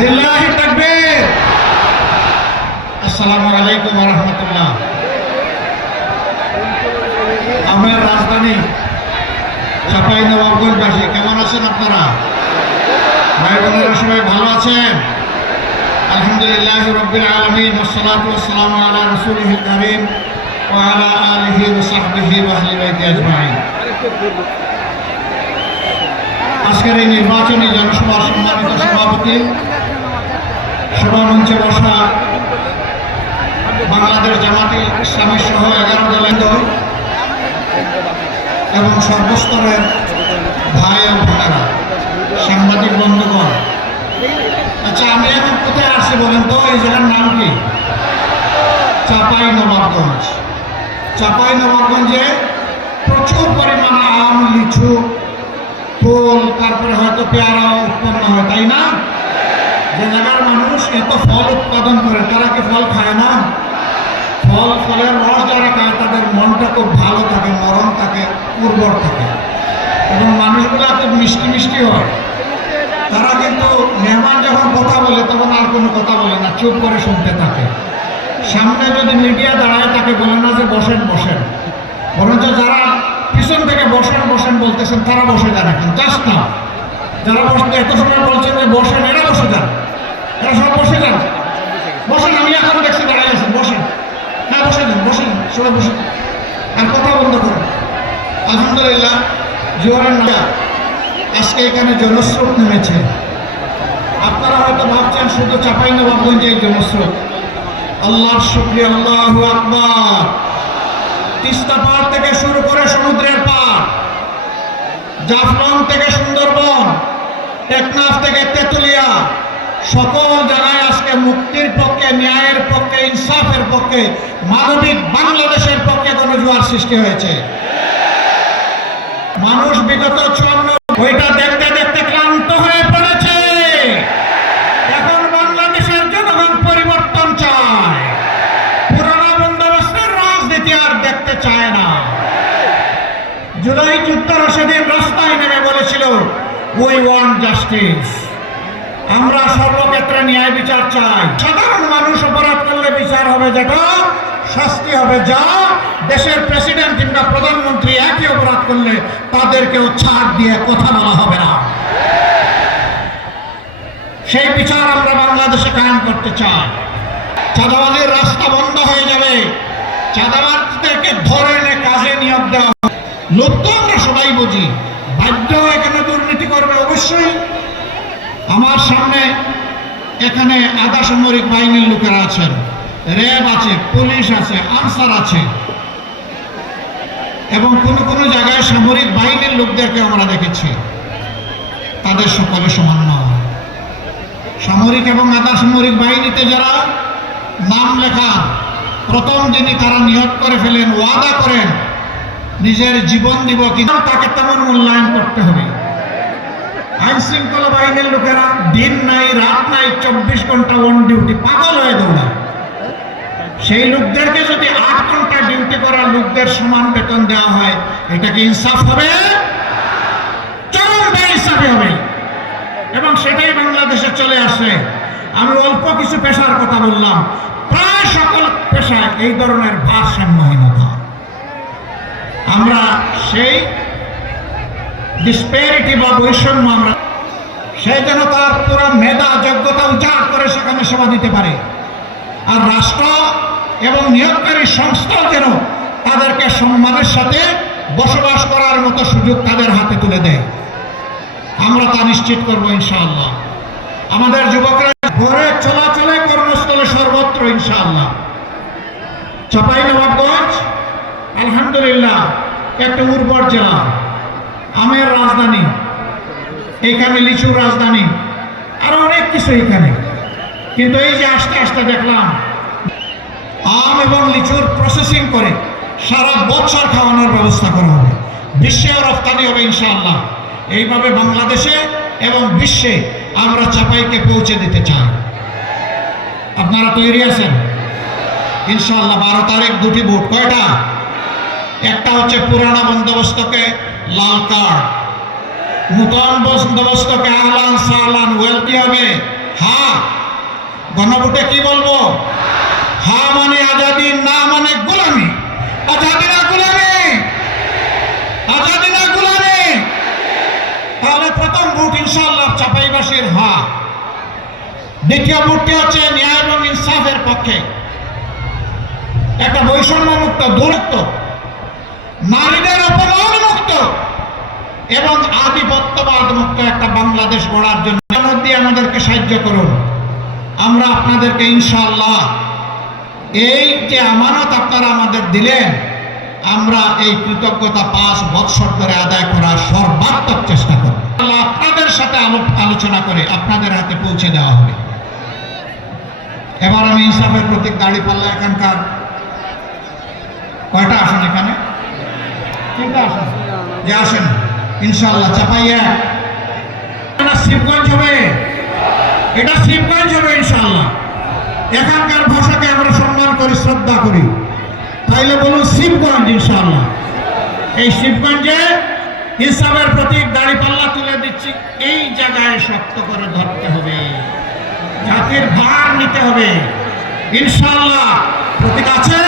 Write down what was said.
লিল্লাহি তাকবীর। আসসালামু আলাইকুম ওয়া রাহমাতুল্লাহ। আমার রাজধানী চাঁপাইনবাবগঞ্জবাসী কেমন আছেন আপনারা? ভাই বোনেরা সবাই ভালো আছেন? আলহামদুলিল্লাহি রাব্বিল আলামিন ওয়াসসালাতু ওয়াসসালামু আলা রাসূলিহিল কারীম ওয়া আলা আলিহি ওয়া সাহবিহি ওয়া আহলি বাইতি আজমাইন। আজকের এই নির্বাচনী জনসভার সম্মানিত সভাপতি, সভামঞ্চে বসা বাংলাদেশ জামাতে ইসলামী সহ 11 দলের এবং সর্বস্তরের ভাই ও বোনেরা, সাংবাদিক বন্ধুগণ, আচ্ছা আমি এখন কোথায় আসছি বলেন তো? এই জায়গার নাম কি? চাঁপাইনবাবগঞ্জ। চাঁপাইনবাবগঞ্জে প্রচুর পরিমাণ আম, লিচু, ফুল, তারপরে হয়তো পেয়ারাও উৎপন্ন হয়, তাই না? যে জায়গার মানুষ এত ফল উৎপাদন করে তারা কি ফল খায় না? ফলের রস যারা খায় তাদের মনটা খুব ভালো থাকে, নরম থাকে, উর্বর থাকে এবং মানুষগুলা খুব মিষ্টি মিষ্টি হয়। তারা কিন্তু মেহমান যখন কথা বলে তখন আর কোনো কথা বলে না, চুপ করে শুনতে থাকে। সামনে যদি মিডিয়া দাঁড়ায় তাকে বলে না যে বসেন বসেন, বরঞ্চ যারা পিছন থেকে বসেন বসেন বলতেছেন তারা বসে যান, এখন জাস্ট না। যারা বসতে এত সময় বলছেন যে বসেন, এরা বসে যান, এরা সব বসে যান, বসেন। আমি এখন দেখছি দাঁড়াই আছেন, বসেন, হ্যাঁ বসে যান, বসে যান, সবাই বসে যান, আর কথা বন্ধ করেন। আলহামদুলিল্লাহ, জোয়ারের না আজকে এখানে জনস্রোত নেমেছে। আপনারা হয়তো ভাবছেন শুধু চাঁপাইনবাবগঞ্জে এই জনস্রোত। আল্লাহর শুকরিয়া, আল্লাহু আকবার। তিস্তা পাড় থেকে শুরু করে সমুদ্রের পাড়, জাফলং থেকে সুন্দরবন, টেকনাফ থেকে তেতুলিয়া, সকল জায়গায় আজকে মুক্তির পক্ষে, ন্যায়ের পক্ষে, ইনসাফের পক্ষে, মানবিক বাংলাদেশের পক্ষে গণজোয়ার সৃষ্টি হয়েছে। মানুষ বিগত 54 ওইটা দেখতে দেখতে ক্লান্ত হয়ে পড়েছে। এখন বাংলাদেশের জনগণ পরিবর্তন চায়, পুরানো বন্দোবস্তের রাজনীতি আর দেখতে চায় না। জুলাই যুদ্ধের সেদিন রাস্তায় নেমে বলেছিল উই ওয়ান্ট জাস্টিস, আমরা সর্বক্ষেত্রে ন্যায় বিচার চাই। সাধারণ মানুষ অপরাধ করলে বিচার হবে, যেটা শাস্তি হবে, যা দেশের প্রেসিডেন্ট কিংবা প্রধানমন্ত্রী একই অপরাধ করলে তাদেরকেও ছাড় দিয়ে কথা বলা হবে না। সেই বিচার আমরা বাংলাদেশে কায়েম করতে চাই। চাঁদাবাজির রাস্তা বন্ধ হয়ে যাবে, চাঁদাবাজদেরকে ধরে এনে কাজে নিয়োগ দেওয়া হবে। লোক তো আমরা সবাই বুঝি, বাধ্য এখানে দুর্নীতি করবে অবশ্যই। আমার সামনে এখানে আধা সামরিক বাহিনীর লোকেরা আছেন, র্যাব আছে, পুলিশ আছে, আনসার আছে এবং কোনো জায়গায় সামরিক বাহিনীর লোকদেরকে আমরা দেখেছি। তাদের সকলে সমান নয়। সামরিক এবং আধা সামরিক বাহিনীতে যারা নাম লেখা, প্রথম যিনি তারা নিয়োগ করে ফেলেন, ওয়াদা করেন নিজের জীবন দিব, কিন্তু তাকে তেমন মূল্যায়ন করতে হবে। আইন শৃঙ্খলা বাহিনীর লোকেরা দিন নাই রাত নাই 24 ঘন্টা অন ডিউটি, পাগল হয়ে দৌড়ায়। সেই লোকদেরকে যদি 8 ঘন্টা ডিউটি করা লোকদের সমান বেতন দেওয়া হয়, এটা কি ইনসাফ হবে? চরম বেইনসাফি হবে এবং সেটাই বাংলাদেশে চলে আসে। আমি অল্প কিছু পেশার কথা বললাম, প্রায় সকল পেশায় এই ধরনের ভারসাম্যহীনতা। আমরা সেই ডিসপ্যারিটি বা বৈষম্য, আমরা সেই যেন তার পুরো মেধা যোগ্যতা উজাড় করে সেখানে সেবা দিতে পারে, আর রাষ্ট্র এবং নিয়োগকারী সংস্থাও যেন তাদেরকে সম্মানের সাথে বসবাস করার মতো সুযোগ তাদের হাতে তুলে দেয়। আমরা তা নিশ্চিত করবো ইনশাআল্লাহ। আমাদের যুবকরা ঘরে চলাচলে, কর্মস্থলে, সর্বত্র ইনশাআল্লাহ। চাঁপাইনবাবগঞ্জ আলহামদুলিল্লাহ একটা উর্বর জেলা, আমের রাজধানী, এখানে লিচুর রাজধানী, আরো অনেক কিছু এখানে। কিন্তু এই যে আস্তে আস্তে দেখলাম আম এবং লিচুর প্রসেসিং করে সারা বছর খাওয়ানোর ব্যবস্থা করা হবে, বিশ্বেও রপ্তানি হবে ইনশাআল্লাহ। এইভাবে বাংলাদেশে এবং বিশ্বে আমরা চাঁপাইকে পৌঁছে দিতে চাই। আপনারা তৈরি আছেন ইনশাআল্লাহ? 12 তারিখ দুটি ভোট, কয়টা? একটা হচ্ছে পুরানা বন্দোবস্তকে লাল কার্ড, নূতন বন্দোবস্তকে আহলান সাহলান ওয়েলকাম হবে। হ্যাঁ, গণভোটে কি বলবো? হ্যাঁ মানে আজাদি, না মানে গোলামি। আজাদি না গোলামি, আজাদি না গোলামি। তাহলে প্রথম ভোট ইনশাআল্লাহ চাঁপাইবাসীর হ্যাঁ। দ্বিতীয় ভোটটি হচ্ছে ন্যায় এবং ইনসাফের পক্ষে, একটা বৈষম্য মুক্ত, দূরত্ব, নারীদের অপমান মুক্ত এবং আধিপত্যবাদ মুক্ত একটা বাংলাদেশ গড়ার জন্য মধ্যে আমাদেরকে সাহায্য করুন। আমরা আপনাদেরকে ইনশাআল্লাহ এই যে আমানত আপনারা আমাদের দিলেন, আমরা এই কৃতজ্ঞতা 5 বৎসর ধরে আদায় করার সর্বাত্মক চেষ্টা করব। আপনাদের সাথে আলোচনা করে আপনাদের হাতে পৌঁছে দেওয়া হবে। এবার আমি ইনসাফের প্রতীক দাঁড়িপাল্লা এখানকার কয়টা আসন? এখানে 3টা আসন যে আসেন ইনশাআল্লাহ চাপাইয়া শিবগঞ্জ হবে, এটা শিবগঞ্জ হবে ইনশাআল্লাহ। এখানকার ভাষাকে আমরা সম্মান করি, শ্রদ্ধা করি, তাইলে বলুন শিবগঞ্জ ইনশাআল্লাহ। এই শিবগঞ্জে ইনসাফের প্রতীক দাঁড়িপাল্লা তুলে দিচ্ছি। এই জায়গায় শক্ত করে ধরতে হবে, জাতির ভার নিতে হবে ইনশাআল্লাহ। প্রতীক আছে।